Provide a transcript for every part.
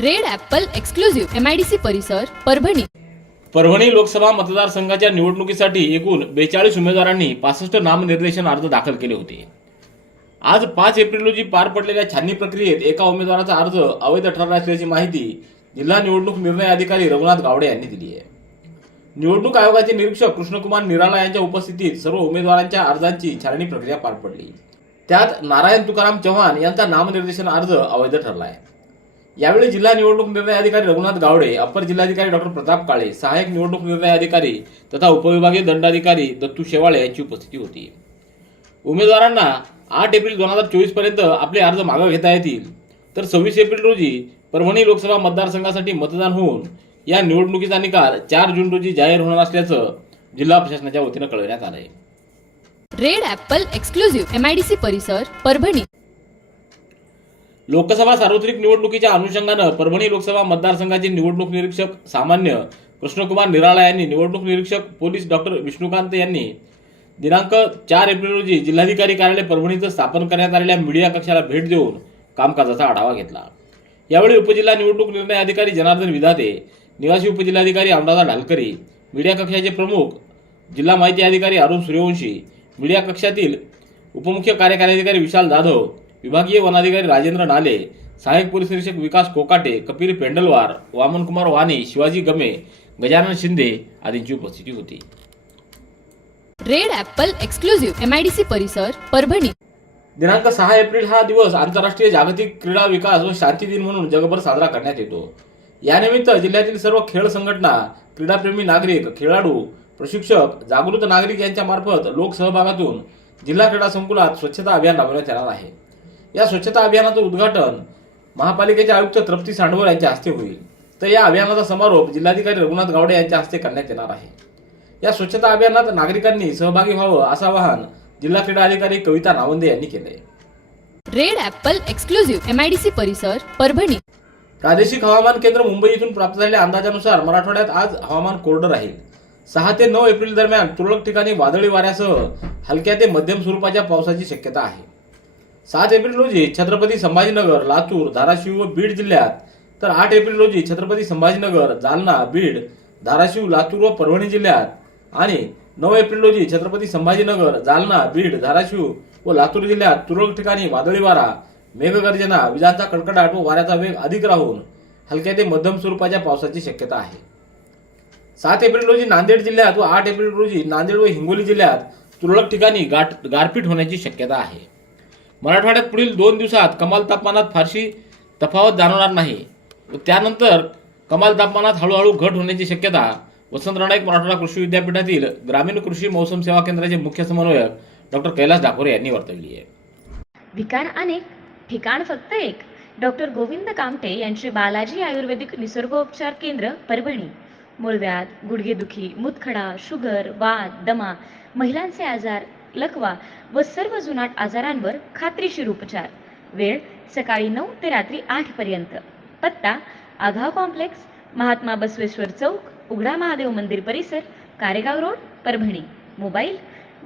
Red apple exclusive MIDC परिसर परभणी. परभणी लोकसभा मतदारसंघाच्या निवडणुकीसाठी एकूण बेचाळीस उमेदवारांनी पासष्ट नामनिर्देशन अर्ज दाखल केले होते. आज पाच एप्रिल रोजी पार पडलेल्या छाननी प्रक्रियेत एका उमेदवाराचा अर्ज अवैध ठरला असल्याची माहिती जिल्हा निवडणूक निर्णय अधिकारी रघुनाथ गावडे यांनी दिली आहे. निवडणूक आयोगाचे निरीक्षक कृष्णकुमार निराला यांच्या उपस्थितीत सर्व उमेदवारांच्या अर्जांची छाननी प्रक्रिया पार पडली. त्यात नारायण तुकाराम चव्हाण यांचा नामनिर्देशन अर्ज अवैध ठरला आहे. यावेळी जिल्हा निवडणूक निर्णय अधिकारी रघुनाथ गावडे अप्पर जिल्हाधिकारी डॉक्टर प्रताप काळे सहाय्यक निवडणूक निर्णय अधिकारी तथा उपविभागीय दंडाधिकारी दत्तू शेवाळे यांची उपस्थिती होती. उमेदवारांना आठ एप्रिल दोन हजार चोवीसपर्यंत आपले अर्ज मागे घेता येतील. तर सव्वीस एप्रिल रोजी परभणी लोकसभा मतदारसंघासाठी मतदान होऊन या निवडणुकीचा निकाल चार जून रोजी जाहीर होणार असल्याचं जिल्हा प्रशासनाच्या वतीनं कळविण्यात आलं आहे रेड ॲपल एक्सक्लुझिव्ह एमआयडीसी परिसर परभणी. लोकसभा सार्वत्रिक निवडणुकीच्या अनुषंगानं परभणी लोकसभा मतदारसंघाचे निवडणूक निरीक्षक सामान्य कृष्णकुमार निराळा यांनी निवडणूक निरीक्षक पोलीस डॉक्टर विष्णुकांत यांनी दिनांक चार एप्रिल रोजी जिल्हाधिकारी कार्यालय परभणीचं स्थापन करण्यात आलेल्या मीडिया कक्षाला भेट देऊन कामकाजाचा आढावा घेतला. यावेळी उपजिल्हा निवडणूक निर्णय अधिकारी जनार्दन विधाते निवासी उपजिल्हाधिकारी अमराजा ढालकरी मीडिया कक्षाचे प्रमुख जिल्हा माहिती अधिकारी अरुण सूर्यवंशी मीडिया कक्षातील उपमुख्य कार्यकारी अधिकारी विशाल जाधव विभागीय वनाधिकारी राजेंद्र नाले सहाय्यक पोलीस निरीक्षक विकास कोकाटे कपिल पेंडलवार वामनकुमार वाणी शिवाजी गमे गजानन शिंदे आदींची उपस्थिती होती. रेड ॲपल एक्सक्लुझिव्ह एमआयडीसी परिसर परभणी. दिनांक सहा एप्रिल हा दिवस आंतरराष्ट्रीय जागतिक क्रीडा विकास व शांती दिन म्हणून जगभर साजरा करण्यात येतो. यानिमित्त जिल्ह्यातील सर्व खेळ संघटना क्रीडाप्रेमी नागरिक खेळाडू प्रशिक्षक जागृत नागरिक यांच्या मार्फत लोकसहभागातून जिल्हा क्रीडा संकुलात स्वच्छता अभियान राबवण्यात येणार आहे. या स्वच्छता अभियानाचं उद्घाटन महापालिकेचे आयुक्त तृप्ती सांडवर यांच्या हस्ते होईल. तर या अभियानाचा समारोप जिल्हाधिकारी रघुनाथ गावडे यांच्या हस्ते करण्यात येणार आहे. या स्वच्छता अभियानात नागरिकांनी सहभागी व्हावं असं आवाहन जिल्हा क्रीडा अधिकारी कविता नावंदे यांनी केलंय. रेड ॲपल एक्सक्लुझिव्ह एमआयडीसी परिसर परभणी. प्रादेशिक हवामान केंद्र मुंबई इथून प्राप्त झालेल्या अंदाजानुसार मराठवाड्यात आज हवामान कोरडं राहील. सहा ते नऊ एप्रिल दरम्यान तुरळक ठिकाणी वादळी वाऱ्यासह हलक्या ते मध्यम स्वरूपाच्या पावसाची शक्यता आहे. सात एप्रिल रोजी छत्रपती संभाजीनगर लातूर धाराशिव व बीड जिल्ह्यात. तर आठ एप्रिल रोजी छत्रपती संभाजीनगर जालना बीड धाराशिव लातूर व परभणी जिल्ह्यात. आणि नऊ एप्रिल रोजी छत्रपती संभाजीनगर जालना बीड धाराशिव व लातूर जिल्ह्यात तुरळक ठिकाणी वादळी वारा मेघगर्जना विजांचा कडकडाट व वाऱ्याचा वेग अधिक राहून हलक्या ते मध्यम स्वरूपाच्या पावसाची शक्यता आहे. सात एप्रिल रोजी नांदेड जिल्ह्यात व आठ एप्रिल रोजी नांदेड व हिंगोली जिल्ह्यात तुरळक ठिकाणी गाठ गारपीट होण्याची शक्यता आहे. मराठवाड्यात पुढील दोन दिवसात कमाल तापमानात फारशी तफावत जाणवणार नाही. त्यानंतर कमाल तापमानात हळूहळू घट होण्याची शक्यता वसंतराव नाईक मराठवाडा कृषी विद्यापीठातील ग्रामीण कृषी मौसम सेवा केंद्राचे मुख्य समन्वयक डॉक्टर कैलास डाकोरे यांनी वर्तवली आहे. विकार अनेक ठिकाण फक्त एक. डॉक्टर गोविंद कामटे यांचे बालाजी आयुर्वेदिक निसर्गोपचार केंद्र परभणी. मूळव्याध गुडघेदुखी मुतखडा शुगर वाद दमा महिलांचे आजार लकवा व सर्व जुनाट आजारांवर खात्रीशीर उपचार. वेळ सकाळी नऊ ते रात्री आठ पर्यंत. पत्ता आघाव कॉम्प्लेक्स महात्मा बसवेश्वर चौक उघडा महादेव मंदिर परिसर Karegaon road Parbhani. Mobile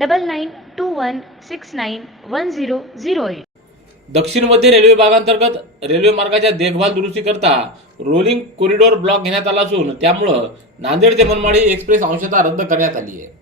double nine two one six nine one zero zero eight. दक्षिण मध्य रेल्वे भागांतर्गत रेल्वे मार्गाच्या देखभाल दुरुस्तीकरता रोलिंग कॉरिडॉर ब्लॉक घेण्यात आला असून त्यामुळं नांदेड ते मनमाडी एक्सप्रेस अंशतः रद्द करण्यात आली आहे.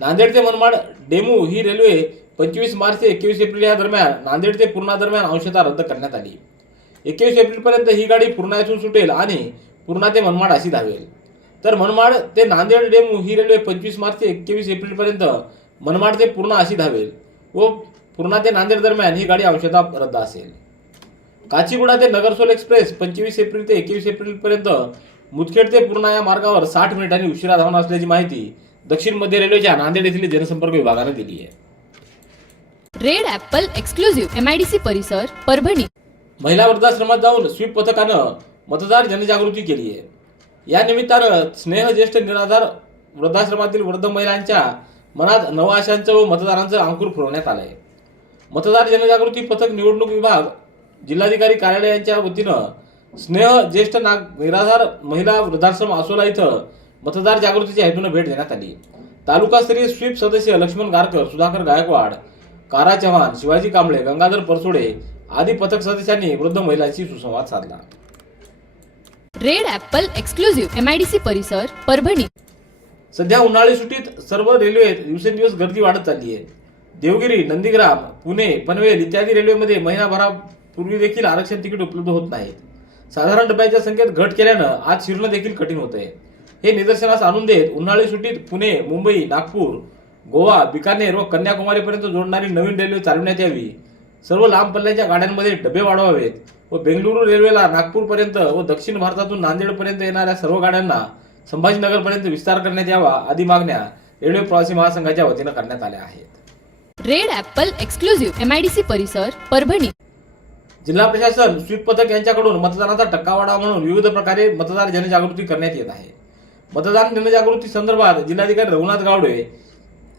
नांदेड ते मनमाड डेमू ही रेल्वे पंचवीस मार्च ते एकवीस एप्रिल या दरम्यान नांदेड ते पूर्णा दरम्यान अंशतः रद्द करण्यात आली. एकवीस एप्रिलपर्यंत ही गाडी पूर्णा येथून सुटेल आणि पूर्णा ते मनमाड अशी धावेल. तर मनमाड ते नांदेड डेमू ही रेल्वे पंचवीस मार्च ते एकवीस एप्रिलपर्यंत मनमाड ते पूर्णा अशी धावेल व पूर्णा ते नांदेड दरम्यान ही गाडी अंशतः रद्द असेल. काचीगुडा ते नगरसोल एक्सप्रेस पंचवीस एप्रिल ते एकवीस एप्रिलपर्यंत मुदखेड ते पूर्णा या मार्गावर साठ मिनिटांनी उशिरा धावणार असल्याची माहिती दक्षिण मध्य रेल्वेच्या नांदेड येथील जनसंपर्क विभागाने दिली आहे. रेड ॲपल एक्सक्लुझिव्ह एमआयडीसी परिसर परभणी. महिला वृद्धाश्रमात जाऊन स्वीप पथकानं मतदार जनजागृती केली आहे. या निमित्तानं स्नेह ज्येष्ठ निराधार वृद्धाश्रमातील वृद्ध महिलांच्या मनात नवा आशांचं व मतदारांचं अंकुर फुलवण्यात आलंय. मतदार जनजागृती पथक निवडणूक विभाग जिल्हाधिकारी कार्यालय यांच्या वतीनं स्नेह ज्येष्ठ नाग निराधार महिला वृद्धाश्रम आसोला इथं मतदार जागृतीच्या हेतूनं भेट देण्यात आली. तालुकास्तरीय स्वीप सदस्य लक्ष्मण गारकर सुधाकर गायकवाड कारा चव्हाण शिवाजी कांबळे गंगाधर परसोडे आदी पथक सदस्यांनी वृद्ध महिलांशी सुसंवाद साधला. Red apple exclusive M I D C परिसर परभणी. सध्या उन्हाळी सुट्टीत सर्व रेल्वेत दिवसेंदिवस गर्दी वाढत चालली आहे. देवगिरी नंदीग्राम पुणे पनवेल इत्यादी रेल्वेमध्ये महिनाभरापूर्वी देखील आरक्षण तिकीट उपलब्ध होत नाहीत साधारण डब्याच्या संख्येत घट केल्यानं आज शिरणं देखील कठीण होत आहे हे निदर्शनास आणून देत उन्हाळी सुट्टीत पुणे मुंबई नागपूर गोवा बिकानेर व कन्याकुमारीपर्यंत जोडणारी नवीन रेल्वे चालवण्यात यावी. सर्व लांब पल्ल्याच्या गाड्यांमध्ये डबे वाढवावेत व बेंगळुरू रेल्वेला नागपूरपर्यंत व दक्षिण भारतातून नांदेडपर्यंत येणाऱ्या सर्व गाड्यांना संभाजीनगरपर्यंत विस्तार करण्यात यावा आदी मागण्या रेल्वे प्रवासी महासंघाच्या वतीनं करण्यात आल्या आहेत. Red apple exclusive M I D C परिसर परभणी. जिल्हा प्रशासन स्वीप पथक यांच्याकडून मतदानाचा टक्का वाढावा म्हणून विविध प्रकारे मतदार जनजागृती करण्यात येत आहे. मतदान जनजागृती संदर्भात जिल्हाधिकारी रघुनाथ गावडे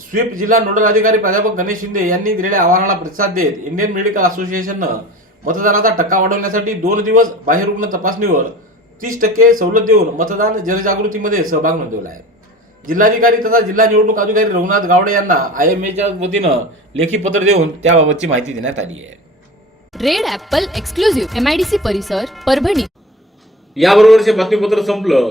स्वीप जिल्हा नोडल अधिकारी प्राध्यापक गणेश शिंदे यांनी दिलेल्या आव्हानाला प्रतिसाद देत इंडियन मेडिकल असोसिएशननं मतदानाचा टक्का वाढवण्यासाठी दोन दिवस बाह्यरुग्ण तपासणीवर तीस टक्के सवलत देऊन मतदान जनजागृतीमध्ये सहभाग नोंदवला आहे. जिल्हाधिकारी तथा जिल्हा निवडणूक अधिकारी रघुनाथ गावडे यांना आय एम एच्या वतीनं लेखी पत्र देऊन त्याबाबतची माहिती देण्यात आली आहे. Red apple exclusive M I D C परिसर परभणी. याबरोबरचे बातमीपत्र संपलं.